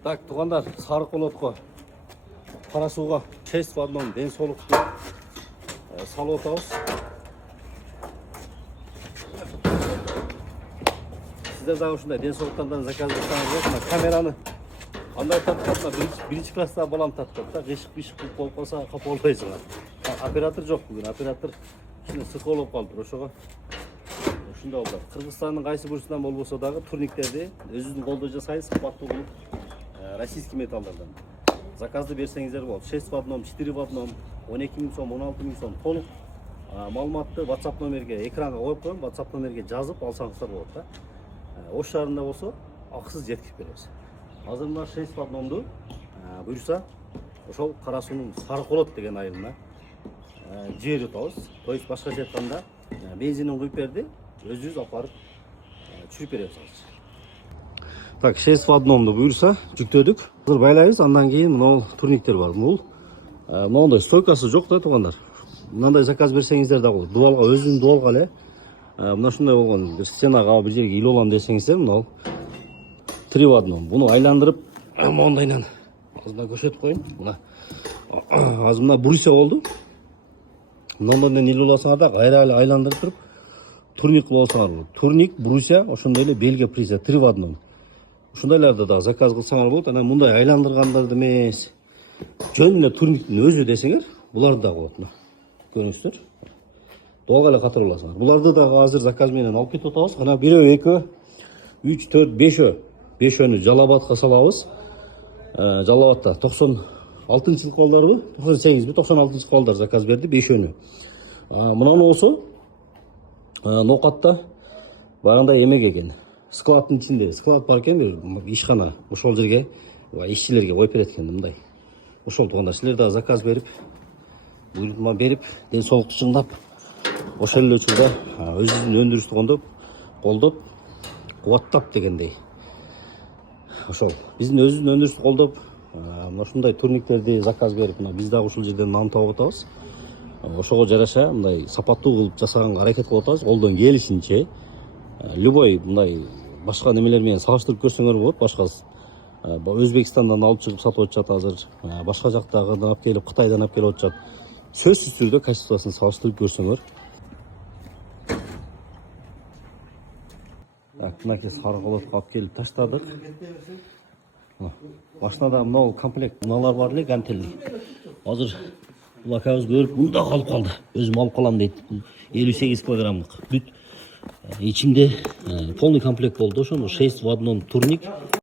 Так, туғандар, сарық болотқа, қара суға 6 в одном ден соолукту салып атабыз. Сіздер дагы ушундай ден соолуктардан заказ кылсаңыз болот. Камераны кандай тартат? Биринчи класста балам тартат да, кышык кылып болуп калса капа болбойсуңар. Оператор жок бүгүн, оператор ушундай сыкы болуп калды. Ошого ушундай болду. Кыргызстандын кайсы бурчунан болбосо дагы турниктерди өзүнүн колдо жасайбыз, кымбаттуу кылып российский металлдардан. Заказды берсеңиздер болот. 6 в одном, 4 в одном, 12 000 сом, 16 000 сом толук маалыматты WhatsApp номерге, экранга коюп коем, WhatsApp номерге жазып алсаңыздар болот да. Ош шаарында болсо акысыз жеткирип беребиз. Азыр мына 6 в одномду буюрса ошол Кара суунун Сарык болот деген айылына жиберип атабыз. То есть башкача айтканда бензинин куюп берди, өзүбүз апарып чүрүп беребиз азыр. Так, 6 в одномду буюрса жүктөдүк. Азыр байлайбыз, андан кийин мына турниктер бар. Мындай стойкасы жок да туугандар. Мындай заказ берсеңиздер да болот. Дуалга өзүнүн дуалга эле мына ушундай болгон бир стенага бир жерге илип алам десеңиздер, мына 3 в одном. Буну айландырып мондайнан азыр көрсөтүп коеюн. Мына азыр мына брусья болду. Мындан илип алсаңар да кайра эле айландырып туруп турник кылып алсаңар болот. Турник, брусья, ошондой эле белге приза 3 в одном. Ушундайларды да заказ кылсаңар болот. Анан мындай айландыргандарды эмес, жөн эле турниктин өзү десеңер, буларды да болот. Көрүңүздөр. Дуалга эле катырып аласыңар. Буларды да азыр заказ менен алып кетип атабыз. Анан 1, 2, 3, 4, 5-өнү Жалал-Абадка салабыз. Жалал-Абадта 96-чы калдарбы? 98-би, 96-чы калдар заказ берди 5-өнү. Мынаны болсо Нокатта багандай эмек экен. Складтын ичинде, склад бар экен, бир ишкана. Ошол жерге ишчилерге коюп берет экен мындай. Ошол туугандар, силер да заказ берип, буйрутма берип, ден соолукту чыңдап, ошол эле учурда өзүнүн өндүрүштү колдоп, кубаттап дегендей. Ошол биздин өзүнүн өндүрүштү колдоп, мына ушундай турниктерди заказ берип, мына биз дагы ушул жерден нан тауып атабыз. Ошого жараша мындай сапаттуу кылып жасаганга аракет кылып атабыз. Колдон келишинче любой мындай башка немелер менен салыштырып көрсөңөр болот. Башка Өзбекстандан алып чыгып сатып атышат азыр. Башка жактагыдан алып келип, Кытайдан алып келип атышат. Сөзсүз түрдө качествосын салыштырып көрсөңөр. Так, мынакей Сарык болотко алып келип таштадык. Машинада мына комплект мыналар бар эле, гантель. Азыр бул акабыз көрүп, мында калып калды. Өзүм алып калам дейт. 58 килограммдык бүт. Ичинде полный комплект болду. Ошону 6 в одном турник.